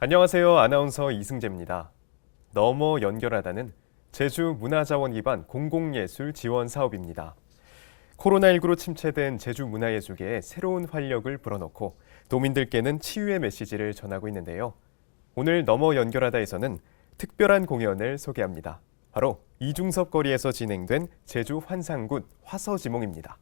안녕하세요. 아나운서 이승재입니다. 넘어 연결하다는 제주 문화자원 기반 공공예술 지원 사업입니다. 코로나19로 침체된 제주 문화예술계에 새로운 활력을 불어넣고 도민들께는 치유의 메시지를 전하고 있는데요. 오늘 넘어 연결하다에서는 특별한 공연을 소개합니다. 바로 이중섭 거리에서 진행된 제주 환상굿 화서지몽입니다.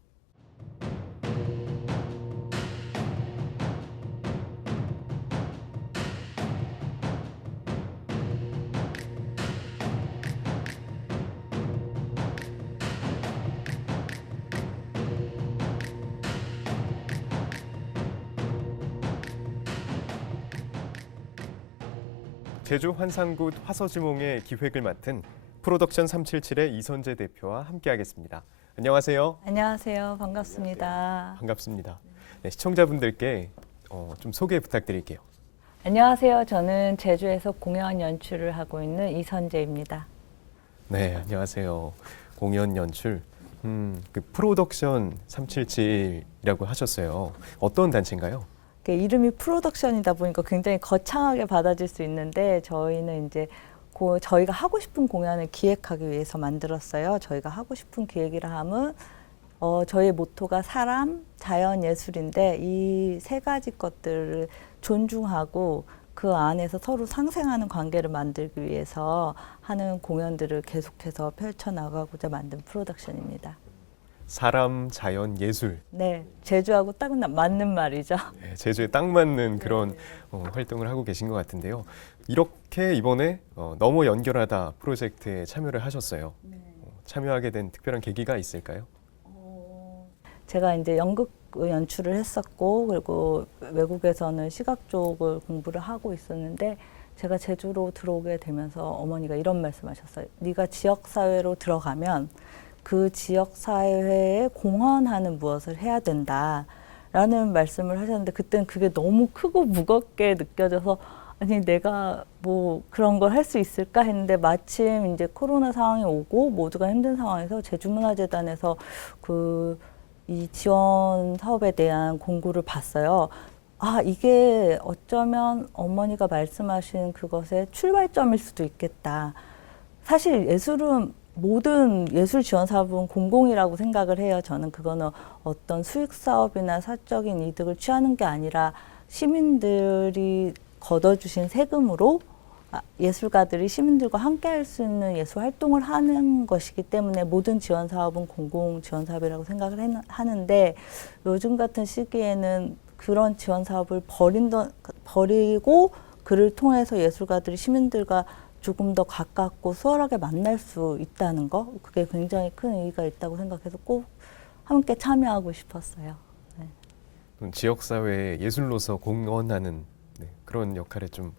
제주 환상굿 화서지몽의 기획을 맡은 프로덕션 377의 이선재 대표와 함께하겠습니다. 안녕하세요. 안녕하세요. 반갑습니다. 반갑습니다. 네, 시청자분들께 좀 소개 부탁드릴게요. 안녕하세요. 저는 제주에서 공연 연출을 하고 있는 이선재입니다. 네, 안녕하세요. 공연 연출, 그 프로덕션 377이라고 하셨어요. 어떤 단체인가요? 이름이 프로덕션이다 보니까 굉장히 거창하게 받아질 수 있는데 저희는 이제 저희가 하고 싶은 공연을 기획하기 위해서 만들었어요. 저희가 하고 싶은 기획이라 함은 저희의 모토가 사람, 자연, 예술인데 이 세 가지 것들을 존중하고 그 안에서 서로 상생하는 관계를 만들기 위해서 하는 공연들을 계속해서 펼쳐나가고자 만든 프로덕션입니다. 사람, 자연, 예술. 네, 제주하고 딱 맞는 말이죠. 네, 제주에 딱 맞는 그런 활동을 하고 계신 것 같은데요. 이렇게 이번에 넘어 연결하다 프로젝트에 참여를 하셨어요. 참여하게 된 특별한 계기가 있을까요? 제가 이제 연극 연출을 했었고 그리고 외국에서는 시각 쪽을 공부를 하고 있었는데 제가 제주로 들어오게 되면서 어머니가 이런 말씀하셨어요. 네가 지역사회로 들어가면 그 지역사회에 공헌하는 무엇을 해야 된다라는 말씀을 하셨는데 그때는 그게 너무 크고 무겁게 느껴져서 아니 내가 뭐 그런 걸 할 수 있을까 했는데 마침 이제 코로나 상황이 오고 모두가 힘든 상황에서 제주문화재단에서 이 지원 사업에 대한 공고를 봤어요. 아, 이게 어쩌면 어머니가 말씀하신 그것의 출발점일 수도 있겠다. 사실 예술은 모든 예술 지원 사업은 공공이라고 생각을 해요. 저는 그거는 어떤 수익 사업이나 사적인 이득을 취하는 게 아니라 시민들이 걷어주신 세금으로 예술가들이 시민들과 함께 할 수 있는 예술 활동을 하는 것이기 때문에 모든 지원 사업은 공공 지원 사업이라고 생각을 하는데 요즘 같은 시기에는 그런 지원 사업을 버리고 그를 통해서 예술가들이 시민들과 조금 더 가깝고 수월하게 만날 수 있다는 거 그게 굉장히 큰 의미가 있다고 생각해서 꼭 함께 참여하고 싶었어요. 네. 지역사회에 예술로서 공헌하는 그런 역할에 좀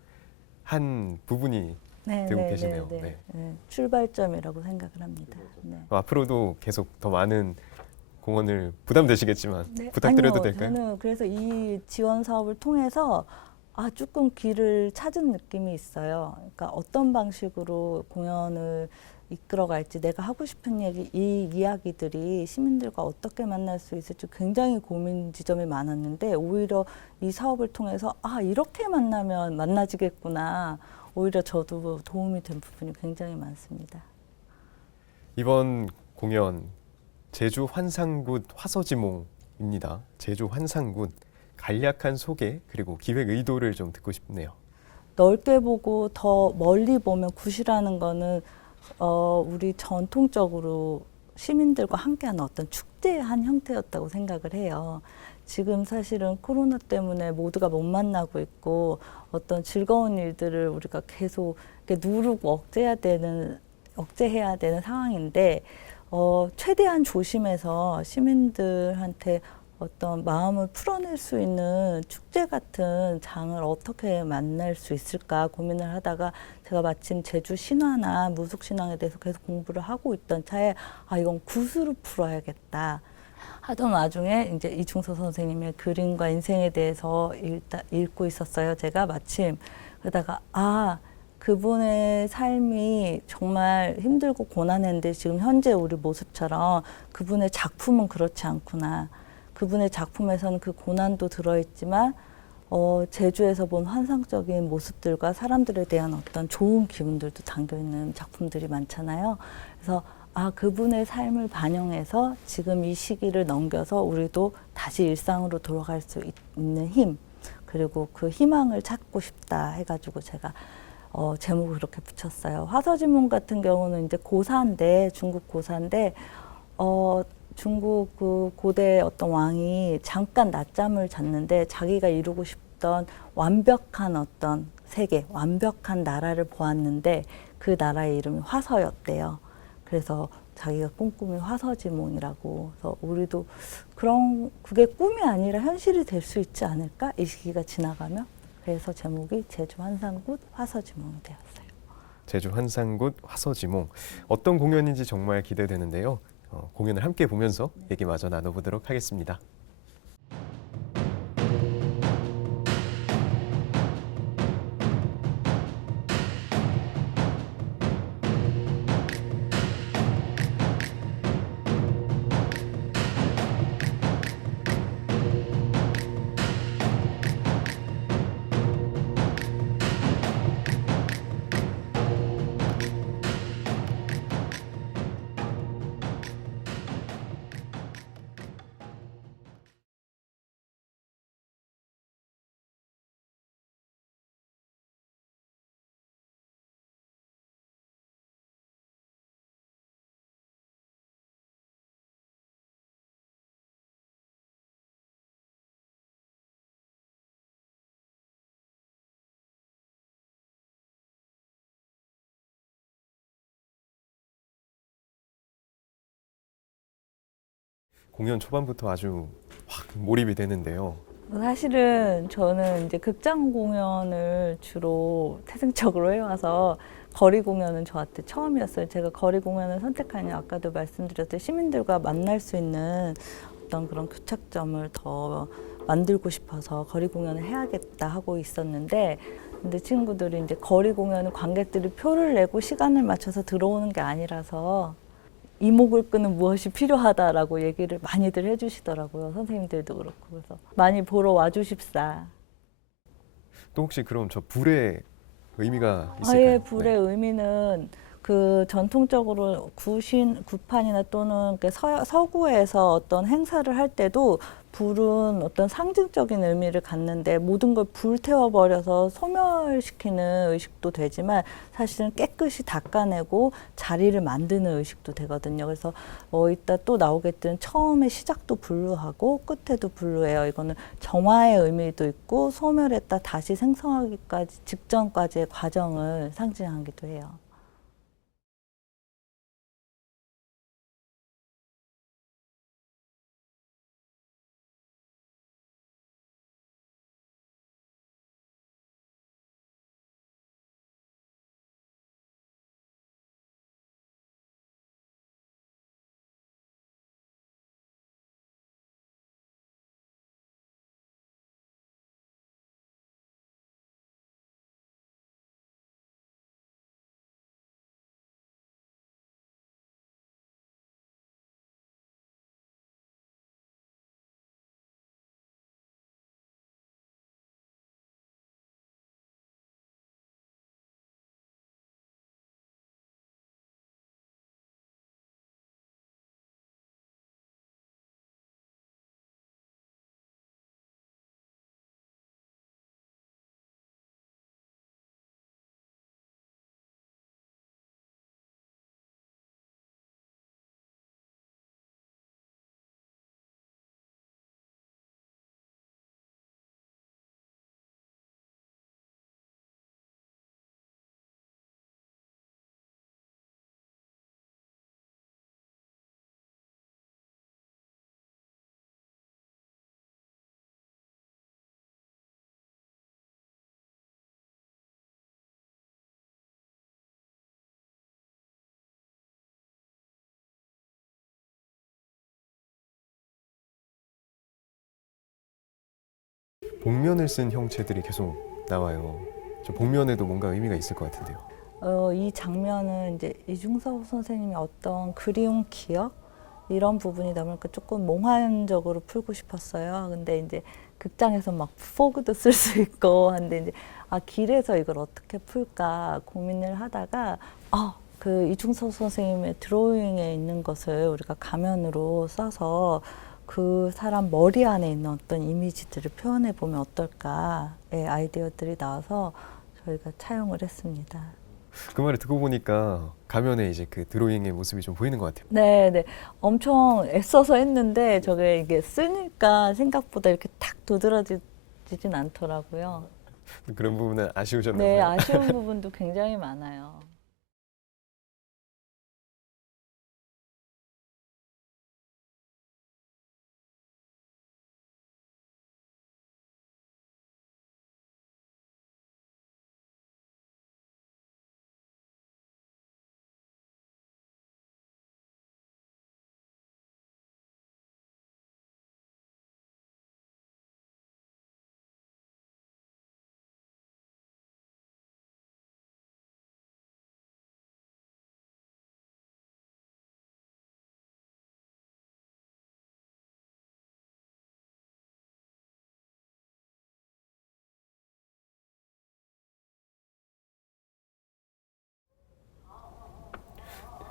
한 부분이 되고 계시네요. 네. 출발점이라고 생각을 합니다. 네. 앞으로도 계속 더 많은 공헌을 부담되시겠지만 부탁드려도 아니요, 될까요? 저는 그래서 이 지원 사업을 통해서 조금 길을 찾은 느낌이 있어요. 그러니까 어떤 방식으로 공연을 이끌어갈지 내가 하고 싶은 얘기, 이 이야기들이 시민들과 어떻게 만날 수 있을지 굉장히 고민 지점이 많았는데 오히려 이 사업을 통해서 이렇게 만나면 만나지겠구나. 오히려 저도 도움이 된 부분이 굉장히 많습니다. 이번 공연 제주 환상굿 화서지몽입니다. 제주 환상굿 간략한 소개 그리고 기획 의도를 좀 듣고 싶네요. 넓게 보고 더 멀리 보면 굿이라는 거는 우리 전통적으로 시민들과 함께하는 어떤 축제의 한 형태였다고 생각을 해요. 지금 사실은 코로나 때문에 모두가 못 만나고 있고 어떤 즐거운 일들을 우리가 계속 이렇게 누르고 억제해야 되는 상황인데 최대한 조심해서 시민들한테 어떤 마음을 풀어낼 수 있는 축제 같은 장을 어떻게 만날 수 있을까 고민을 하다가 제가 마침 제주 신화나 무속 신앙에 대해서 계속 공부를 하고 있던 차에 이건 굿으로 풀어야겠다. 하던 와중에 이제 이충서 선생님의 그림과 인생에 대해서 읽고 있었어요. 제가 마침. 그러다가 그분의 삶이 정말 힘들고 고난했는데 지금 현재 우리 모습처럼 그분의 작품은 그렇지 않구나. 그분의 작품에서는 그 고난도 들어있지만 제주에서 본 환상적인 모습들과 사람들에 대한 어떤 좋은 기운들도 담겨있는 작품들이 많잖아요. 그래서 그분의 삶을 반영해서 지금 이 시기를 넘겨서 우리도 다시 일상으로 돌아갈 수 있는 힘, 그리고 그 희망을 찾고 싶다 해가지고 제가 제목을 그렇게 붙였어요. 화서지문 같은 경우는 이제 고사인데, 중국 고사인데, 중국 그 고대 어떤 왕이 잠깐 낮잠을 잤는데 자기가 이루고 싶던 완벽한 어떤 세계, 완벽한 나라를 보았는데 그 나라의 이름이 화서였대요. 그래서 자기가 꿈꾸는 화서지몽이라고. 그래서 우리도 그게 꿈이 아니라 현실이 될 수 있지 않을까? 이 시기가 지나가면. 그래서 제목이 제주 환상굿 화서지몽이 되었어요. 제주 환상굿 화서지몽. 어떤 공연인지 정말 기대되는데요. 공연을 함께 보면서 얘기 마저 나눠보도록 하겠습니다. 공연 초반부터 아주 확 몰입이 되는데요. 사실은 저는 이제 극장 공연을 주로 태생적으로 해와서 거리 공연은 저한테 처음이었어요. 제가 거리 공연을 선택한 이유 아까도 말씀드렸듯이 시민들과 만날 수 있는 어떤 그런 교착점을 더 만들고 싶어서 거리 공연을 해야겠다 하고 있었는데, 근데 친구들이 이제 거리 공연은 관객들이 표를 내고 시간을 맞춰서 들어오는 게 아니라서 이목을 끄는 무엇이 필요하다라고 얘기를 많이들 해주시더라고요. 선생님들도 그렇고. 그래서 많이 보러 와주십사. 또 혹시 그럼 저 불의 의미가 있을까요? 아예 불의 의미는 그 전통적으로 구판이나 또는 그 서구에서 어떤 행사를 할 때도 불은 어떤 상징적인 의미를 갖는데 모든 걸 불태워버려서 소멸시키는 의식도 되지만 사실은 깨끗이 닦아내고 자리를 만드는 의식도 되거든요. 그래서 이따 또 나오겠지만 처음에 시작도 불루하고 끝에도 불루해요. 이거는 정화의 의미도 있고 소멸했다 다시 생성하기까지 직전까지의 과정을 상징하기도 해요. 복면을 쓴 형체들이 계속 나와요. 저 복면에도 뭔가 의미가 있을 것 같은데요. 이 장면은 이제 이중섭 선생님의 어떤 그리운 기억 이런 부분이다 보니까 조금 몽환적으로 풀고 싶었어요. 근데 이제 극장에서 막 포그도 쓸 수 있고 한데 이제 길에서 이걸 어떻게 풀까 고민을 하다가 그 이중섭 선생님의 드로잉에 있는 것을 우리가 가면으로 써서 그 사람 머리 안에 있는 어떤 이미지들을 표현해 보면 어떨까의 아이디어들이 나와서 저희가 차용을 했습니다. 그 말을 듣고 보니까 가면에 이제 그 드로잉의 모습이 좀 보이는 것 같아요. 네, 네. 엄청 애써서 했는데 저게 이게 쓰니까 생각보다 이렇게 탁 도드라지진 않더라고요. 그런 부분은 아쉬우셨나 네, 봐요. 아쉬운 부분도 굉장히 많아요.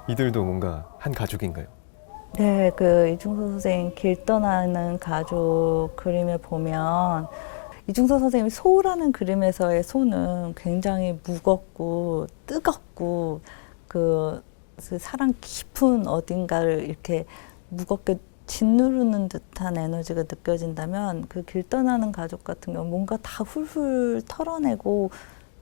이들도 뭔가 한 가족인가요? 네, 그 이중서 선생님 길 떠나는 가족 그림에 보면 이중서 선생님이 소라는 그림에서의 소는 굉장히 무겁고 뜨겁고 그 사랑 깊은 어딘가를 이렇게 무겁게 짓누르는 듯한 에너지가 느껴진다면 그 길 떠나는 가족 같은 경우 뭔가 다 훌훌 털어내고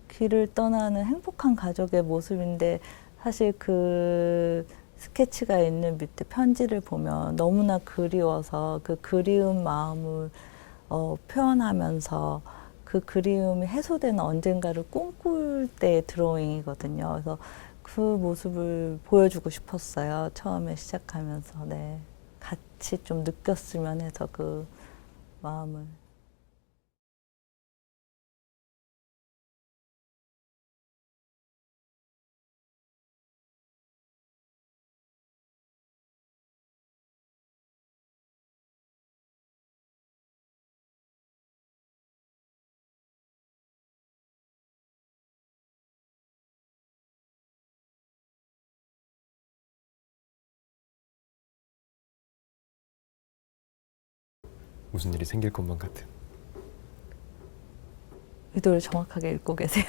길을 떠나는 행복한 가족의 모습인데 사실 그 스케치가 있는 밑에 편지를 보면 너무나 그리워서 그 그리운 마음을 표현하면서 그 그리움이 해소되는 언젠가를 꿈꿀 때의 드로잉이거든요. 그래서 그 모습을 보여주고 싶었어요. 처음에 시작하면서. 네. 같이 좀 느꼈으면 해서 그 마음을. 무슨 일이 생길 것만 같은. 의도를 정확하게 읽고 계세요.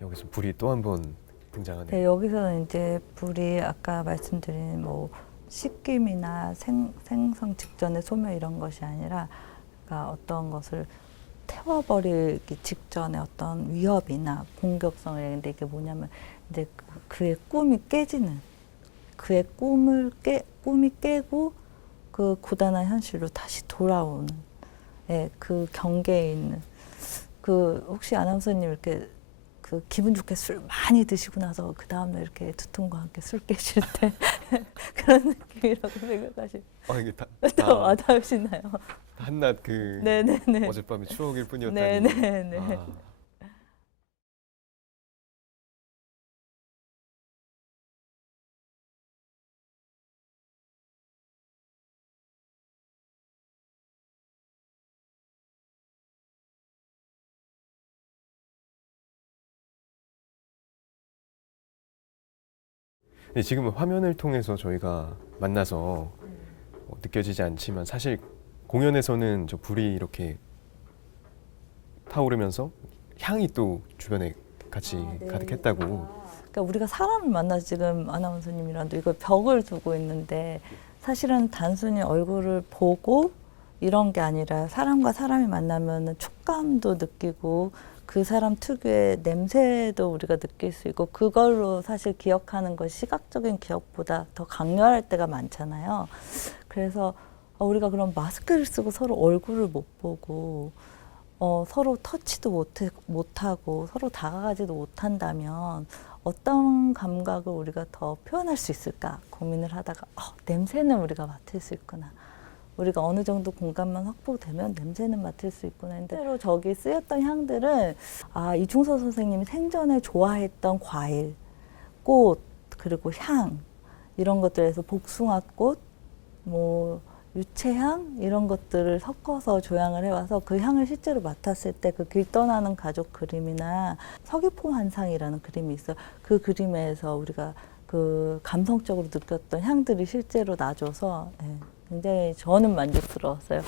여기서 불이 또 한 번 등장하네요. 네, 여기서는 이제 불이 아까 말씀드린 뭐 씻김이나 생성 직전의 소멸 이런 것이 아니라 그러니까 어떤 것을 태워버리기 직전에 어떤 위협이나 공격성을 얘기하는데 이게 뭐냐면 이제 그의 꿈이 깨지는 그의 꿈이 깨고 그 고단한 현실로 다시 돌아오는 그 경계에 있는 그 혹시 아나운서님 이렇게 그 기분 좋게 술 많이 드시고 나서 그 다음날 이렇게 두통과 함께 술 깨실 때 그런 느낌이라고 생각하시면 이게 다 와닿으시나요? 한낱 그 네네네. 어젯밤의 추억일 뿐이었다니. 네네네. 아, 네, 지금 화면을 통해서 저희가 만나서 느껴지지 않지만 사실 공연에서는 저 불이 이렇게 타오르면서 향이 또 주변에 같이 가득했다고. 그러니까 우리가 사람을 만나서 지금 아나운서님이랑도 이거 벽을 두고 있는데 사실은 단순히 얼굴을 보고 이런 게 아니라 사람과 사람이 만나면 촉감도 느끼고 그 사람 특유의 냄새도 우리가 느낄 수 있고 그걸로 사실 기억하는 것 시각적인 기억보다 더 강렬할 때가 많잖아요. 그래서 우리가 그럼 마스크를 쓰고 서로 얼굴을 못 보고 서로 터치도 못하고 서로 다가가지도 못한다면 어떤 감각을 우리가 더 표현할 수 있을까 고민을 하다가 냄새는 우리가 맡을 수 있구나. 우리가 어느 정도 공간만 확보되면 냄새는 맡을 수 있구나 했는데 실제로 저기 쓰였던 향들은 이중서 선생님이 생전에 좋아했던 과일, 꽃, 그리고 향 이런 것들에서 복숭아꽃, 뭐 유채향 이런 것들을 섞어서 조향을 해와서 그 향을 실제로 맡았을 때 그 길 떠나는 가족 그림이나 서귀포 환상이라는 그림이 있어요. 그 그림에서 우리가 그 감성적으로 느꼈던 향들이 실제로 나줘서 굉장히 저는 만족스러웠어요.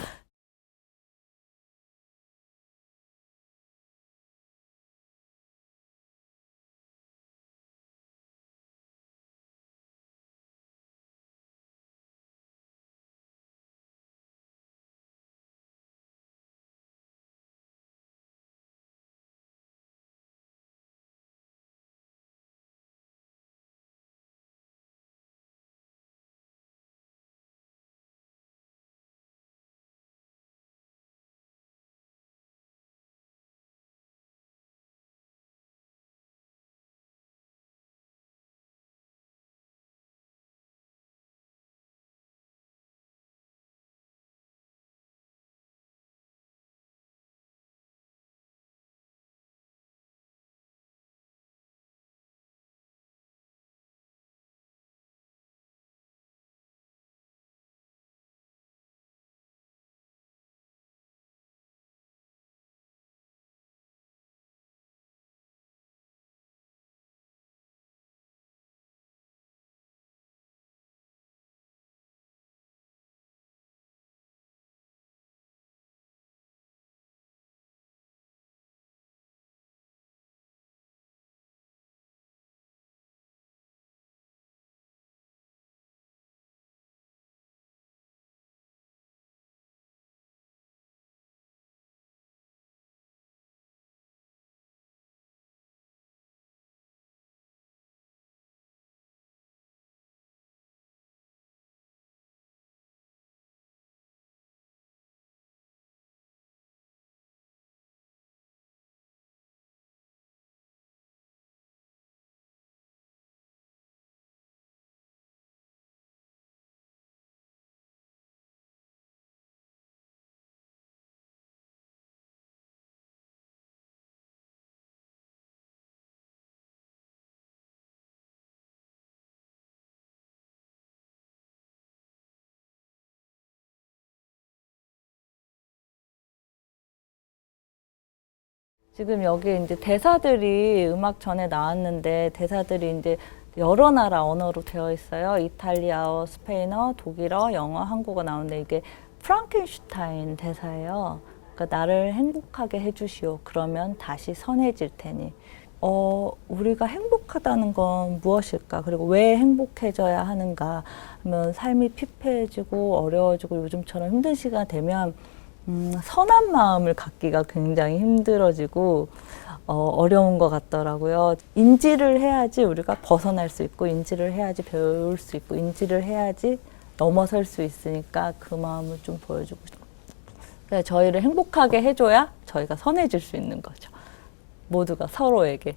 지금 여기 이제 대사들이 음악 전에 나왔는데 대사들이 이제 여러 나라 언어로 되어 있어요. 이탈리아어, 스페인어, 독일어, 영어, 한국어 나오는데 이게 프랑켄슈타인 대사예요. 그러니까 나를 행복하게 해주시오. 그러면 다시 선해질 테니. 우리가 행복하다는 건 무엇일까? 그리고 왜 행복해져야 하는가? 하면 삶이 피폐해지고 어려워지고 요즘처럼 힘든 시간 되면 선한 마음을 갖기가 굉장히 힘들어지고 어려운 것 같더라고요. 인지를 해야지 우리가 벗어날 수 있고 인지를 해야지 배울 수 있고 인지를 해야지 넘어설 수 있으니까 그 마음을 좀 보여주고 싶어요. 그래서 저희를 행복하게 해줘야 저희가 선해질 수 있는 거죠. 모두가 서로에게.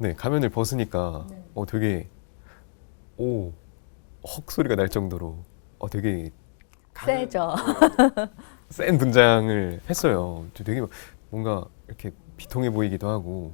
네, 가면을 벗으니까 되게 오, 헉 소리가 날 정도로 되게 세죠. 센 분장을 했어요. 되게 뭔가 이렇게 비통해 보이기도 하고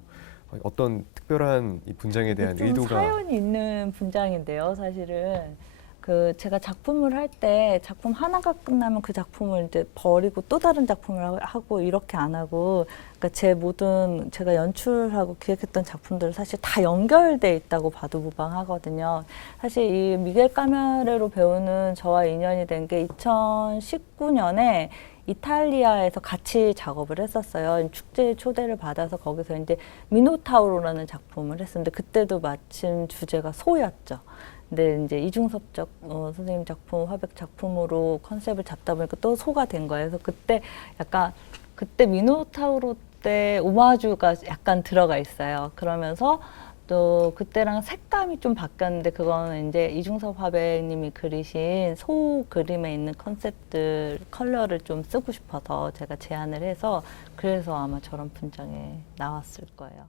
어떤 특별한 이 분장에 대한 좀 의도가 사연이 있는 분장인데요, 사실은. 그 제가 작품을 할 때 작품 하나가 끝나면 그 작품을 이제 버리고 또 다른 작품을 하고 이렇게 안 하고, 그러니까 제 모든 제가 연출하고 기획했던 작품들은 사실 다 연결돼 있다고 봐도 무방하거든요. 사실 이 미겔 까메레로 배우는 저와 인연이 된 게 2019년에 이탈리아에서 같이 작업을 했었어요. 축제에 초대를 받아서 거기서 이제 미노타우로라는 작품을 했었는데, 그때도 마침 주제가 소였죠. 근데 이제 이중섭적 선생님 작품, 화백 작품으로 컨셉을 잡다 보니까 또 소가 된 거예요. 그래서 그때 약간 그때 미노타우로 때 오마주가 약간 들어가 있어요. 그러면서 또 그때랑 색감이 좀 바뀌었는데, 그거는 이제 이중섭 화백님이 그리신 소 그림에 있는 컨셉들 컬러를 좀 쓰고 싶어서 제가 제안을 해서, 그래서 아마 저런 분장에 나왔을 거예요.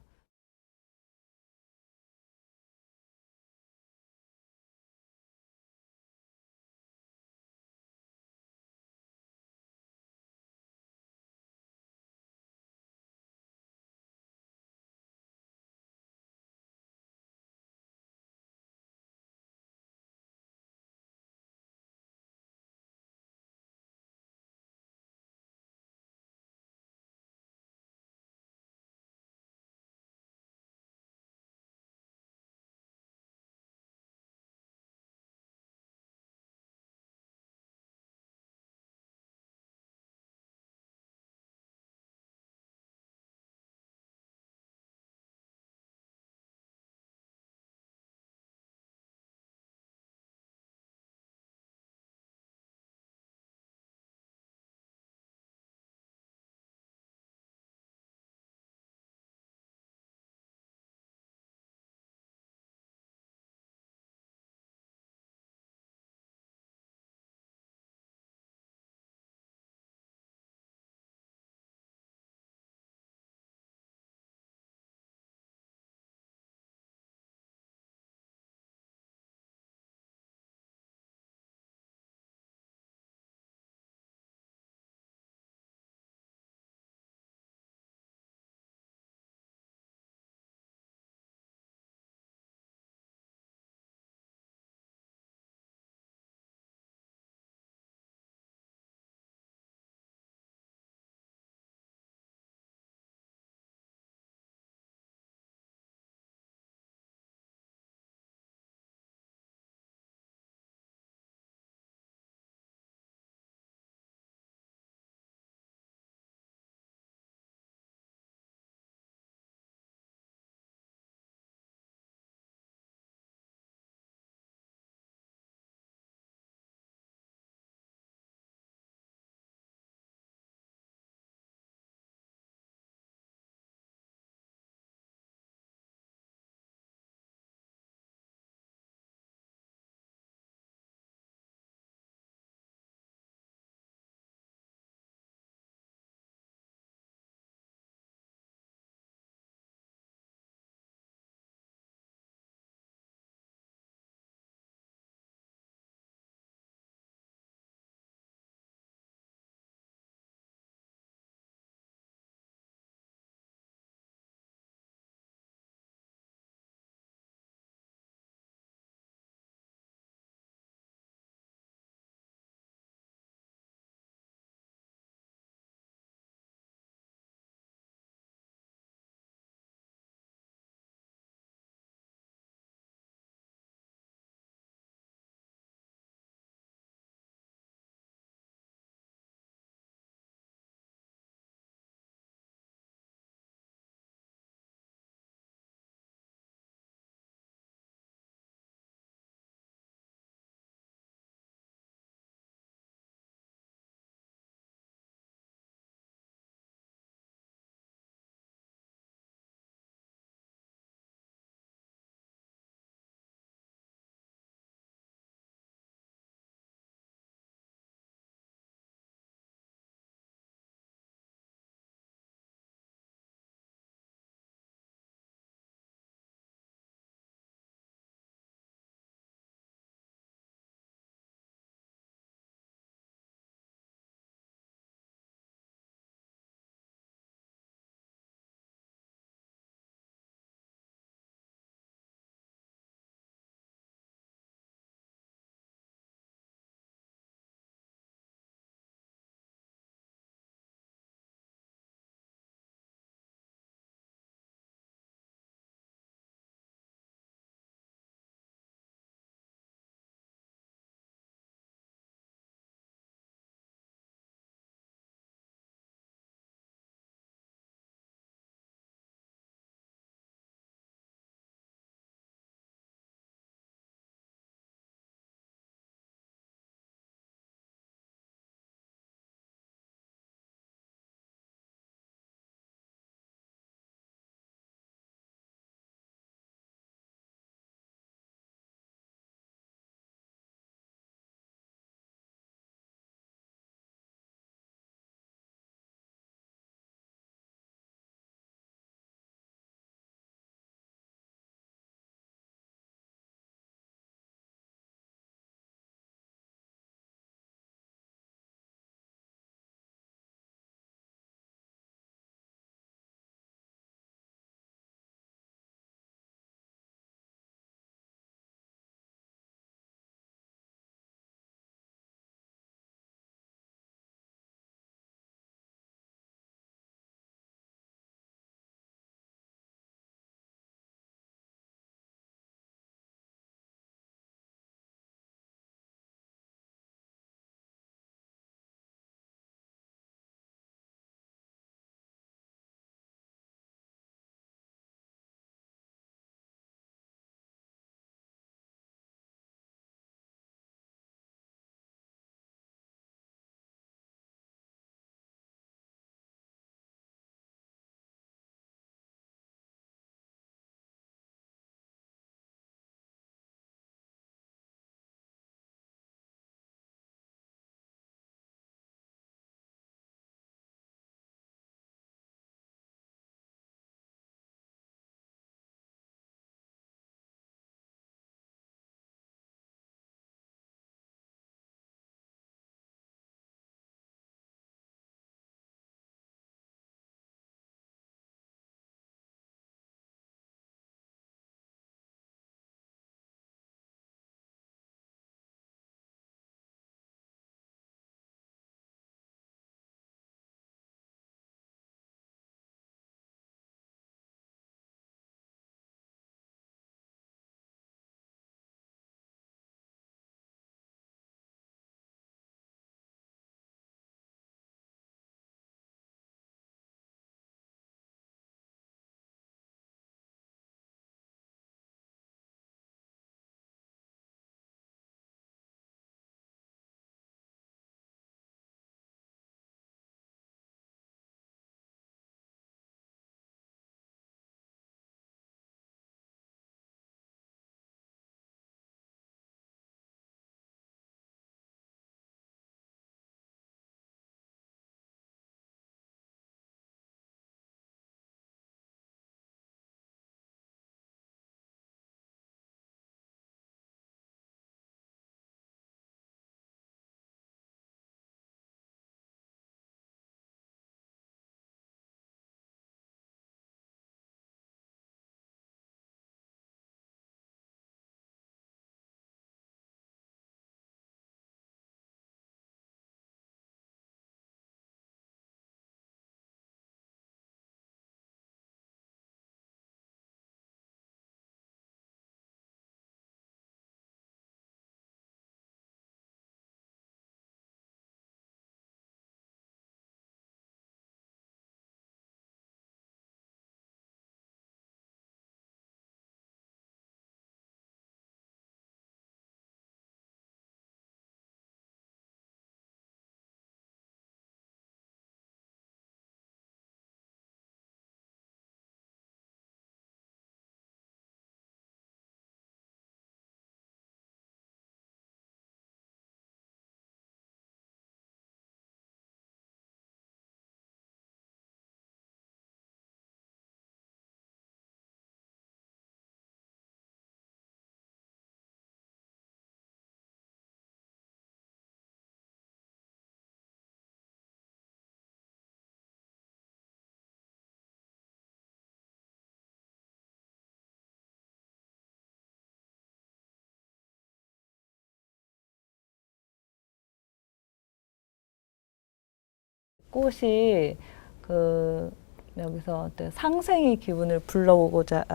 꽃이 그 여기서 또 상생의 기운을 불러오고자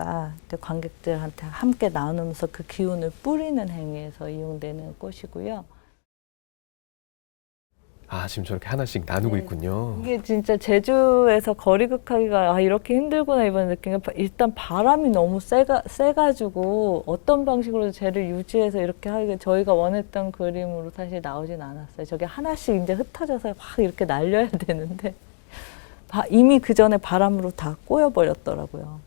또 관객들한테 함께 나누면서 그 기운을 뿌리는 행위에서 이용되는 꽃이고요. 아, 지금 저렇게 하나씩 나누고 네. 있군요. 이게 진짜 제주에서 거리극하기가 이렇게 힘들구나 이번 느낀 게 일단 바람이 너무 세가지고 어떤 방식으로 쟤를 유지해서 이렇게 하기가 저희가 원했던 그림으로 사실 나오진 않았어요. 저게 하나씩 이제 흩어져서 막 이렇게 날려야 되는데 이미 그 전에 바람으로 다 꼬여버렸더라고요.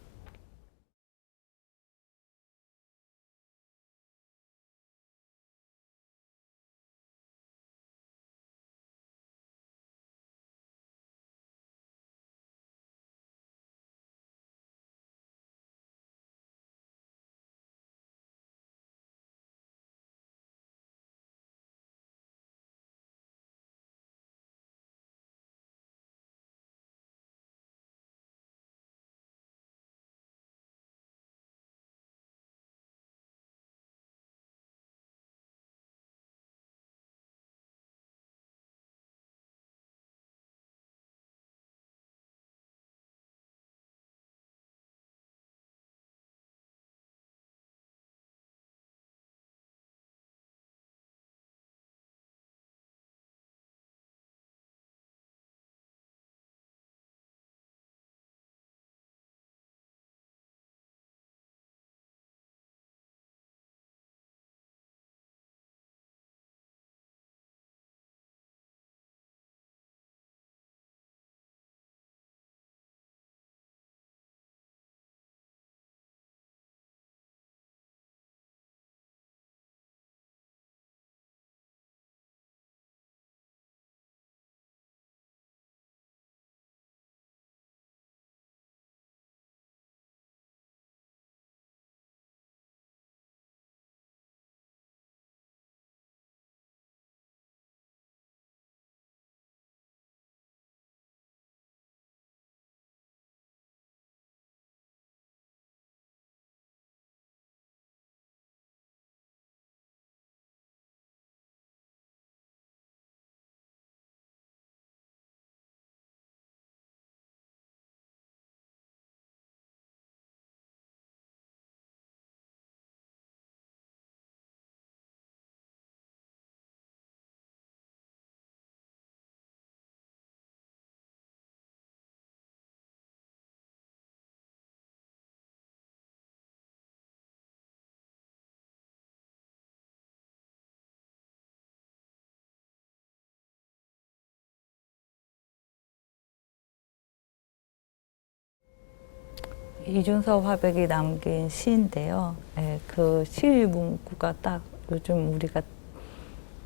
이준섭 화백이 남긴 시인데요. 예, 그 시 문구가 딱 요즘 우리가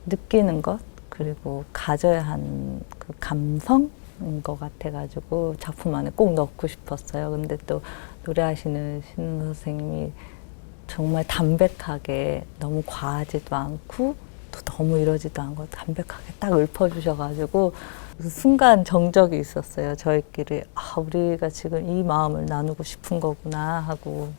느끼는 것 그리고 가져야 하는 그 감성인 것 같아가지고 작품 안에 꼭 넣고 싶었어요. 근데 또 노래하시는 신 선생님이 정말 담백하게 너무 과하지도 않고 또 너무 이러지도 않고 담백하게 딱 읊어주셔가지고 그 순간 정적이 있었어요. 저희끼리 우리가 지금 이 마음을 나누고 싶은 거구나 하고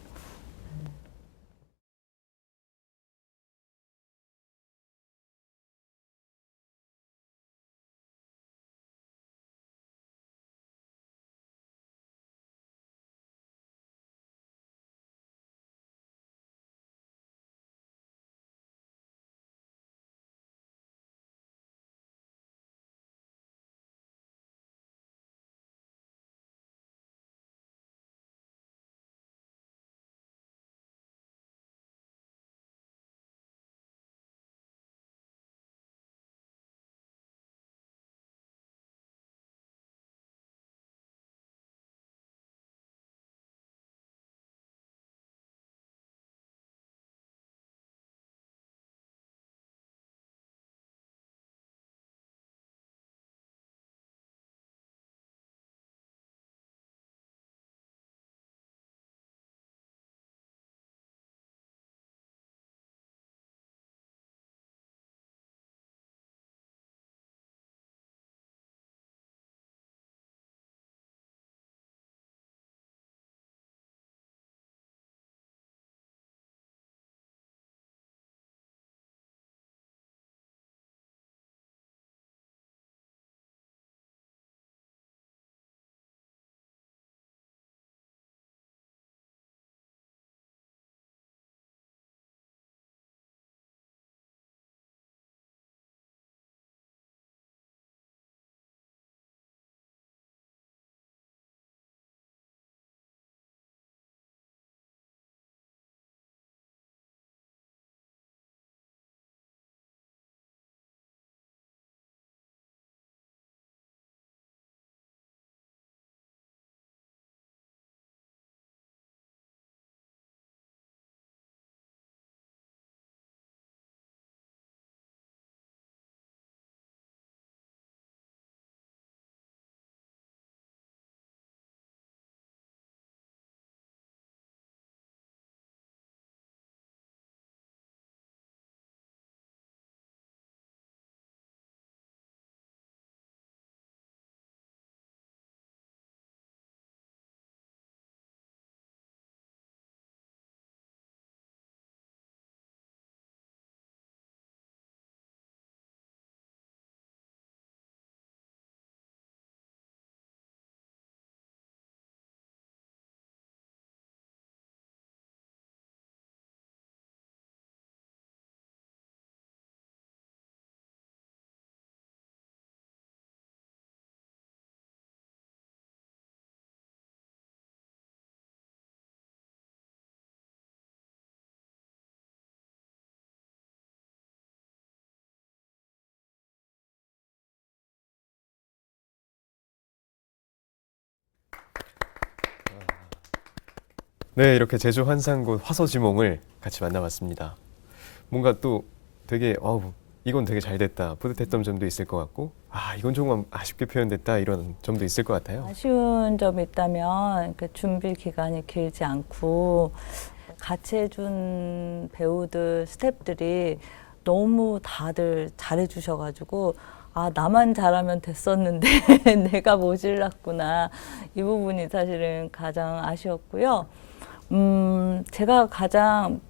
네, 이렇게 제주 환상곳 화서지몽을 같이 만나봤습니다. 뭔가 또 되게 이건 되게 잘 됐다, 뿌듯했던 점도 있을 것 같고, 이건 조금 아쉽게 표현됐다 이런 점도 있을 것 같아요. 아쉬운 점이 있다면 그 준비 기간이 길지 않고 같이 해준 배우들, 스태프들이 너무 다들 잘해주셔가지고 나만 잘하면 됐었는데 내가 모질랐구나. 이 부분이 사실은 가장 아쉬웠고요. 제가 가장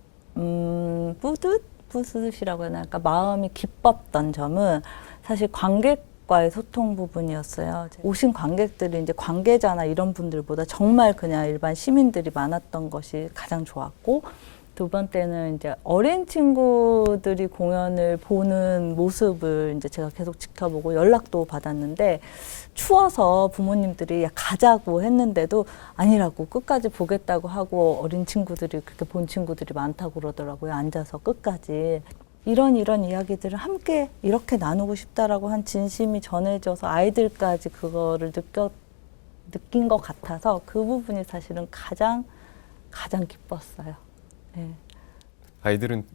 뿌듯이라고 해야 하나, 그러니까 마음이 기뻤던 점은 사실 관객과의 소통 부분이었어요. 오신 관객들이 이제 관계자나 이런 분들보다 정말 그냥 일반 시민들이 많았던 것이 가장 좋았고, 두 번째는 이제 어린 친구들이 공연을 보는 모습을 이제 제가 계속 지켜보고 연락도 받았는데, 추워서 부모님들이 가자고 했는데도 아니라고 끝까지 보겠다고 하고 어린 친구들이 그렇게 본 친구들이 많다고 그러더라고요. 앉아서 끝까지. 이런 이야기들을 함께 이렇게 나누고 싶다라고 한 진심이 전해져서 아이들까지 그거를 느낀 것 같아서 그 부분이 사실은 가장 기뻤어요. 네. 아이들은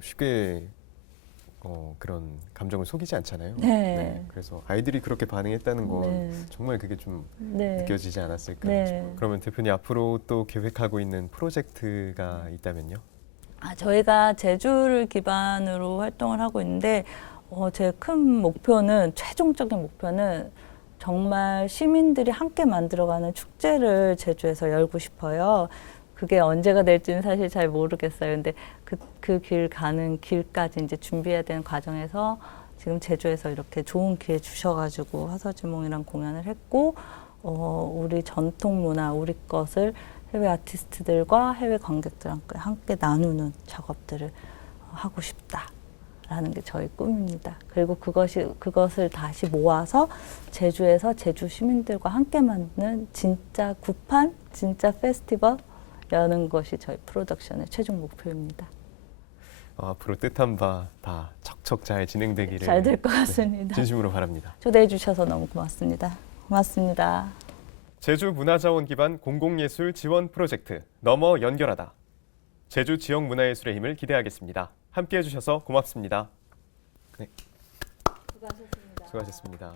쉽게 그런 감정을 속이지 않잖아요. 네. 그래서 아이들이 그렇게 반응했다는 건 네. 정말 그게 좀 네. 느껴지지 않았을까 네. 싶어요. 그러면 대표님 앞으로 또 계획하고 있는 프로젝트가 있다면요? 저희가 제주를 기반으로 활동을 하고 있는데 제 큰 목표는, 최종적인 목표는 정말 시민들이 함께 만들어가는 축제를 제주에서 열고 싶어요. 그게 언제가 될지는 사실 잘 모르겠어요. 근데 그 길 가는 길까지 이제 준비해야 되는 과정에서 지금 제주에서 이렇게 좋은 기회 주셔가지고 화서지몽이랑 공연을 했고, 우리 전통 문화, 우리 것을 해외 아티스트들과 해외 관객들과 함께 나누는 작업들을 하고 싶다라는 게 저희 꿈입니다. 그리고 그것을 다시 모아서 제주에서 제주 시민들과 함께 만드는 진짜 굿판, 진짜 페스티벌 여는 것이 저희 프로덕션의 최종 목표입니다. 앞으로 뜻한 바 다 척척 잘 진행되기를 잘 될 것 같습니다. 진심으로 바랍니다. 초대해 주셔서 너무 고맙습니다. 고맙습니다. 제주 문화자원 기반 공공예술 지원 프로젝트 넘어 연결하다. 제주 지역 문화예술의 힘을 기대하겠습니다. 함께해 주셔서 고맙습니다. 네. 수고하셨습니다. 수고하셨습니다.